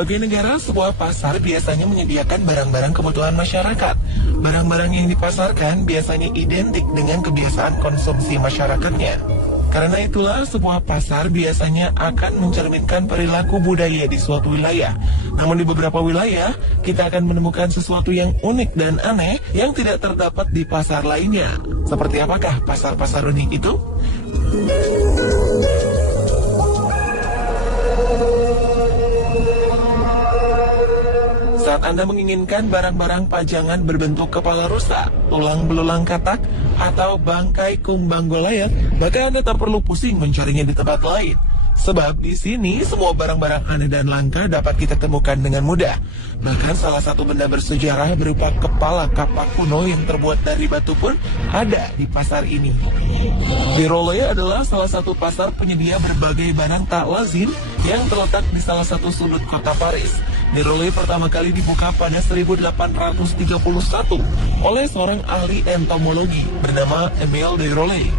berbagai negara, sebuah pasar biasanya menyediakan barang-barang kebutuhan masyarakat. Barang-barang yang dipasarkan biasanya identik dengan kebiasaan konsumsi masyarakatnya. Karena itulah, sebuah pasar biasanya akan mencerminkan perilaku budaya di suatu wilayah. Namun di beberapa wilayah, kita akan menemukan sesuatu yang unik dan aneh yang tidak terdapat di pasar lainnya. Seperti apakah pasar-pasar unik itu? Saat Anda menginginkan barang-barang pajangan berbentuk kepala rusa, tulang belulang katak, atau bangkai kumbang goliath, maka Anda tak perlu pusing mencarinya di tempat lain. Sebab di sini semua barang-barang aneh dan langka dapat kita temukan dengan mudah. Bahkan salah satu benda bersejarah berupa kepala kapak kuno yang terbuat dari batu pun ada di pasar ini. Diroley adalah salah satu pasar penyedia berbagai barang tak lazim yang terletak di salah satu sudut kota Paris. Diroley pertama kali dibuka pada 1831 oleh seorang ahli entomologi bernama Emile Diroley.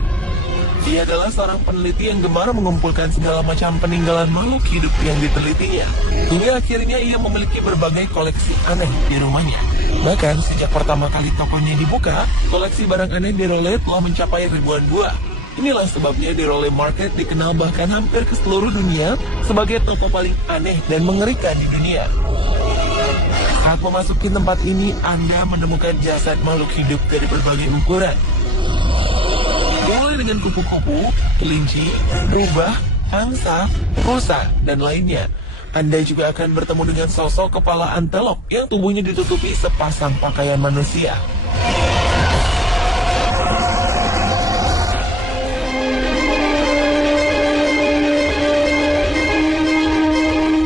Dia adalah seorang peneliti yang gemar mengumpulkan segala macam peninggalan makhluk hidup yang ditelitinya. Hingga akhirnya ia memiliki berbagai koleksi aneh di rumahnya. Bahkan sejak pertama kali tokonya dibuka, koleksi barang aneh Diroley telah mencapai ribuan buah. Inilah sebabnya Diroley Market dikenal bahkan hampir ke seluruh dunia sebagai toko paling aneh dan mengerikan di dunia. Saat memasuki tempat ini, Anda menemukan jasad makhluk hidup dari berbagai ukuran. Mulai dengan kupu-kupu, kelinci, rubah, angsa, rusa, dan lainnya. Anda juga akan bertemu dengan sosok kepala antelop yang tubuhnya ditutupi sepasang pakaian manusia.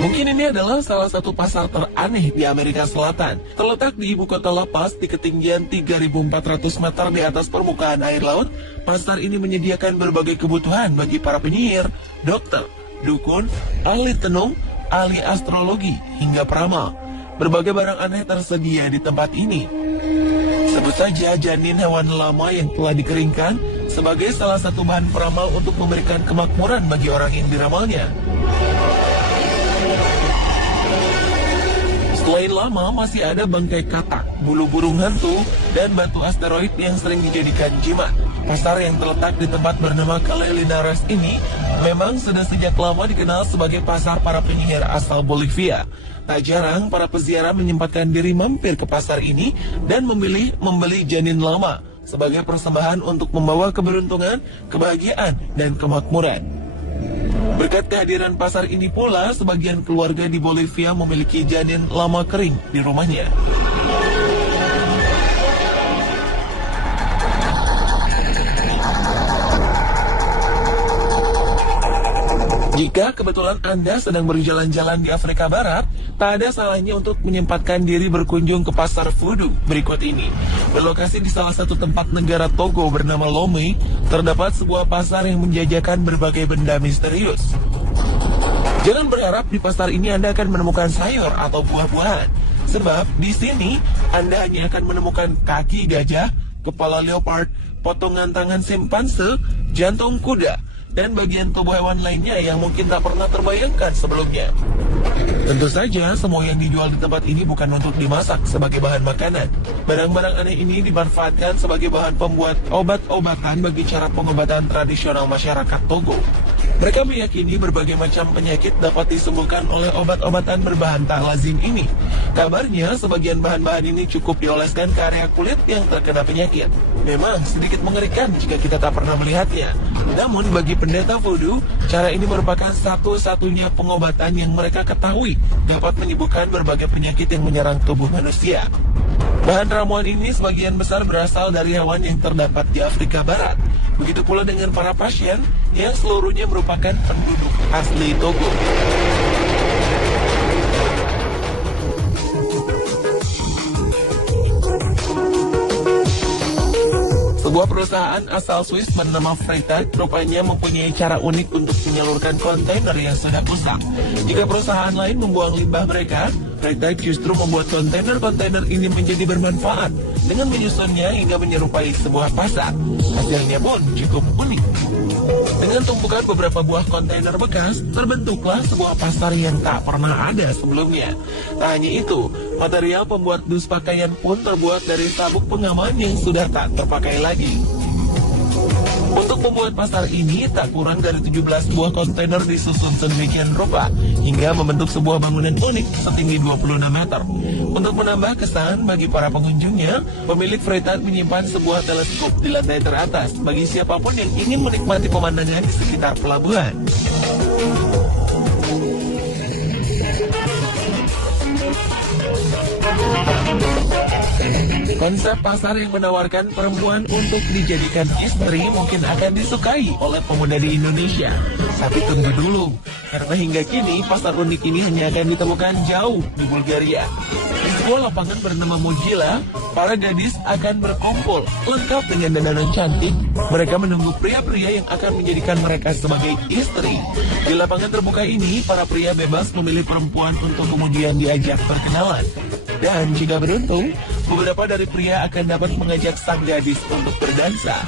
Mungkin ini adalah salah satu pasar teraneh di Amerika Selatan. Terletak di ibu kota La Paz di ketinggian 3.400 meter di atas permukaan air laut, pasar ini menyediakan berbagai kebutuhan bagi para penyihir, dokter, dukun, ahli tenung, ahli astrologi, hingga peramal. Berbagai barang aneh tersedia di tempat ini. Sebut saja janin hewan lama yang telah dikeringkan sebagai salah satu bahan peramal untuk memberikan kemakmuran bagi orang yang diramalnya. Selain lama, masih ada bangkai katak, bulu burung hantu, dan batu asteroid yang sering dijadikan jimat. Pasar yang terletak di tempat bernama Calle Linares ini memang sudah sejak lama dikenal sebagai pasar para penyihir asal Bolivia. Tak jarang para peziarah menyempatkan diri mampir ke pasar ini dan memilih membeli janin lama sebagai persembahan untuk membawa keberuntungan, kebahagiaan, dan kemakmuran. Berkat kehadiran pasar ini pula, sebagian keluarga di Bolivia memiliki janin lama kering di rumahnya. Jika kebetulan Anda sedang berjalan-jalan di Afrika Barat, tak ada salahnya untuk menyempatkan diri berkunjung ke pasar voodoo berikut ini. Berlokasi di salah satu tempat negara Togo bernama Lomé, terdapat sebuah pasar yang menjajakan berbagai benda misterius. Jangan berharap di pasar ini Anda akan menemukan sayur atau buah-buahan, sebab di sini Anda hanya akan menemukan kaki gajah, kepala leopard, potongan tangan simpanse, jantung kuda, dan bagian tubuh hewan lainnya yang mungkin tak pernah terbayangkan sebelumnya. Tentu saja, semua yang dijual di tempat ini bukan untuk dimasak sebagai bahan makanan. Barang-barang aneh ini dimanfaatkan sebagai bahan pembuat obat-obatan bagi cara pengobatan tradisional masyarakat Togo. Mereka meyakini berbagai macam penyakit dapat disembuhkan oleh obat-obatan berbahan tak lazim ini. Kabarnya, sebagian bahan-bahan ini cukup dioleskan ke area kulit yang terkena penyakit. Memang sedikit mengerikan jika kita tak pernah melihatnya. Namun bagi pendeta voodoo, cara ini merupakan satu-satunya pengobatan yang mereka ketahui dapat menyembuhkan berbagai penyakit yang menyerang tubuh manusia. Bahan ramuan ini sebagian besar berasal dari hewan yang terdapat di Afrika Barat. Begitu pula dengan para pasien yang seluruhnya merupakan penduduk asli Togo. Sebuah perusahaan asal Swiss bernama Freytag rupanya mempunyai cara unik untuk menyalurkan kontainer yang sudah usang. Jika perusahaan lain membuang limbah mereka, Freight Type justru membuat kontainer-kontainer ini menjadi bermanfaat dengan menyusunnya hingga menyerupai sebuah pasar. Hasilnya pun cukup unik. Dengan tumpukan beberapa buah kontainer bekas, terbentuklah sebuah pasar yang tak pernah ada sebelumnya. Tak hanya itu, material pembuat dus pakaian pun terbuat dari sabuk pengaman yang sudah tak terpakai lagi. Untuk membuat pasar ini, tak kurang dari 17 buah kontainer disusun sedemikian rupa, hingga membentuk sebuah bangunan unik setinggi 26 meter. Untuk menambah kesan bagi para pengunjungnya, pemilik Freight Type menyimpan sebuah teleskop di lantai teratas bagi siapapun yang ingin menikmati pemandangan di sekitar pelabuhan. Konsep pasar yang menawarkan perempuan untuk dijadikan istri mungkin akan disukai oleh pemuda di Indonesia. Tapi tunggu dulu, karena hingga kini pasar unik ini hanya akan ditemukan jauh di Bulgaria. Di sebuah lapangan bernama Mojila, para gadis akan berkumpul lengkap dengan dandanan cantik. Mereka menunggu pria-pria yang akan menjadikan mereka sebagai istri. Di lapangan terbuka ini, para pria bebas memilih perempuan untuk kemudian diajak berkenalan. Dan jika beruntung, beberapa dari pria akan dapat mengajak sang gadis untuk berdansa.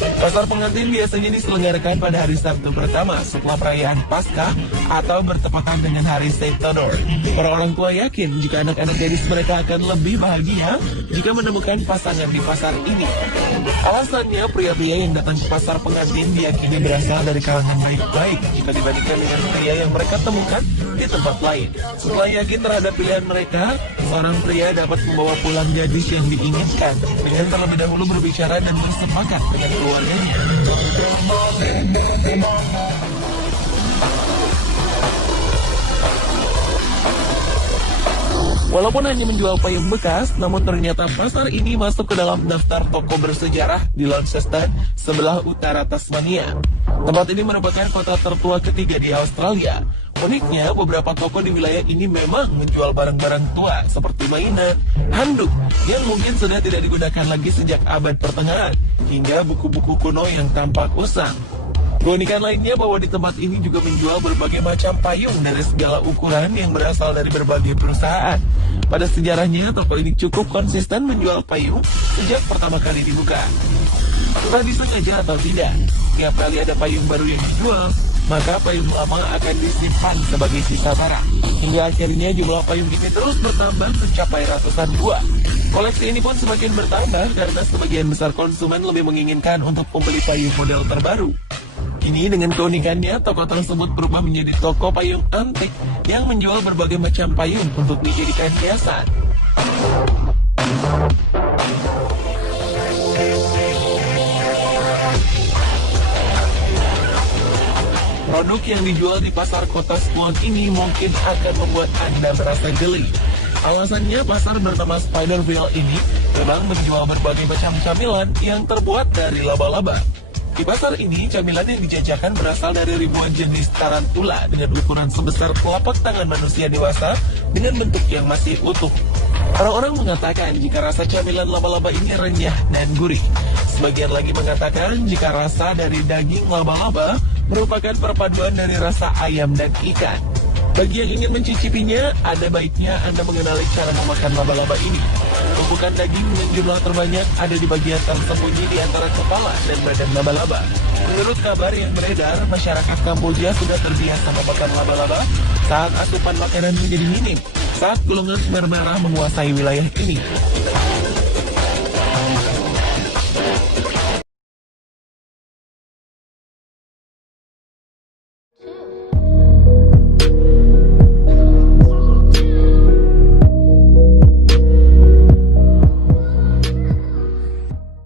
Pasar pengantin biasanya diselenggarakan pada hari Sabtu pertama setelah perayaan Paskah atau bertepatan dengan hari Saint Theodore. Para orang tua yakin jika anak-anak gadis mereka akan lebih bahagia jika menemukan pasangan di pasar ini. Alasannya, pria-pria yang datang ke pasar pengantin diyakini berasal dari kalangan baik-baik jika dibandingkan dengan pria yang mereka temukan di tempat lain. Setelah yakin terhadap pilihan mereka, seorang pria dapat membawa pulang gadis yang diinginkan dengan terlebih dahulu berbicara dan bersepakat dengan keluarganya. Walaupun hanya menjual payung bekas, namun ternyata pasar ini masuk ke dalam daftar toko bersejarah di Launceston, sebelah utara Tasmania. Tempat ini merupakan kota tertua ketiga di Australia. Uniknya, beberapa toko di wilayah ini memang menjual barang-barang tua seperti mainan, handuk yang mungkin sudah tidak digunakan lagi sejak abad pertengahan, hingga buku-buku kuno yang tampak usang. Keunikan lainnya bahwa di tempat ini juga menjual berbagai macam payung dari segala ukuran yang berasal dari berbagai perusahaan. Pada sejarahnya, toko ini cukup konsisten menjual payung sejak pertama kali dibuka. Entah disengaja atau tidak, setiap kali ada payung baru yang dijual, maka payung lama akan disimpan sebagai sisa barang. Hingga akhirnya jumlah payung ini terus bertambah mencapai ratusan buah. Koleksi ini pun semakin bertambah karena sebagian besar konsumen lebih menginginkan untuk membeli payung model terbaru. Kini dengan keunikannya, toko tersebut berubah menjadi toko payung antik yang menjual berbagai macam payung untuk dijadikan hiasan. Produk yang dijual di pasar kota Swan ini mungkin akan membuat Anda merasa geli. Alasannya, pasar bernama Spiderville ini memang menjual berbagai macam camilan yang terbuat dari laba-laba. Di pasar ini, camilan yang dijajakan berasal dari ribuan jenis tarantula dengan ukuran sebesar telapak tangan manusia dewasa dengan bentuk yang masih utuh. Orang-orang mengatakan jika rasa camilan laba-laba ini renyah dan gurih. Sebagian lagi mengatakan jika rasa dari daging laba-laba merupakan perpaduan dari rasa ayam dan ikan. Bagi yang ingin mencicipinya, ada baiknya Anda mengenali cara memakan laba-laba ini. Tumpukan daging dengan jumlah terbanyak ada di bagian tersembunyi di antara kepala dan badan laba-laba. Menurut kabar yang beredar, masyarakat Kamboja sudah terbiasa memakan laba-laba saat asupan makanan menjadi minim, saat golongan merah menguasai wilayah ini.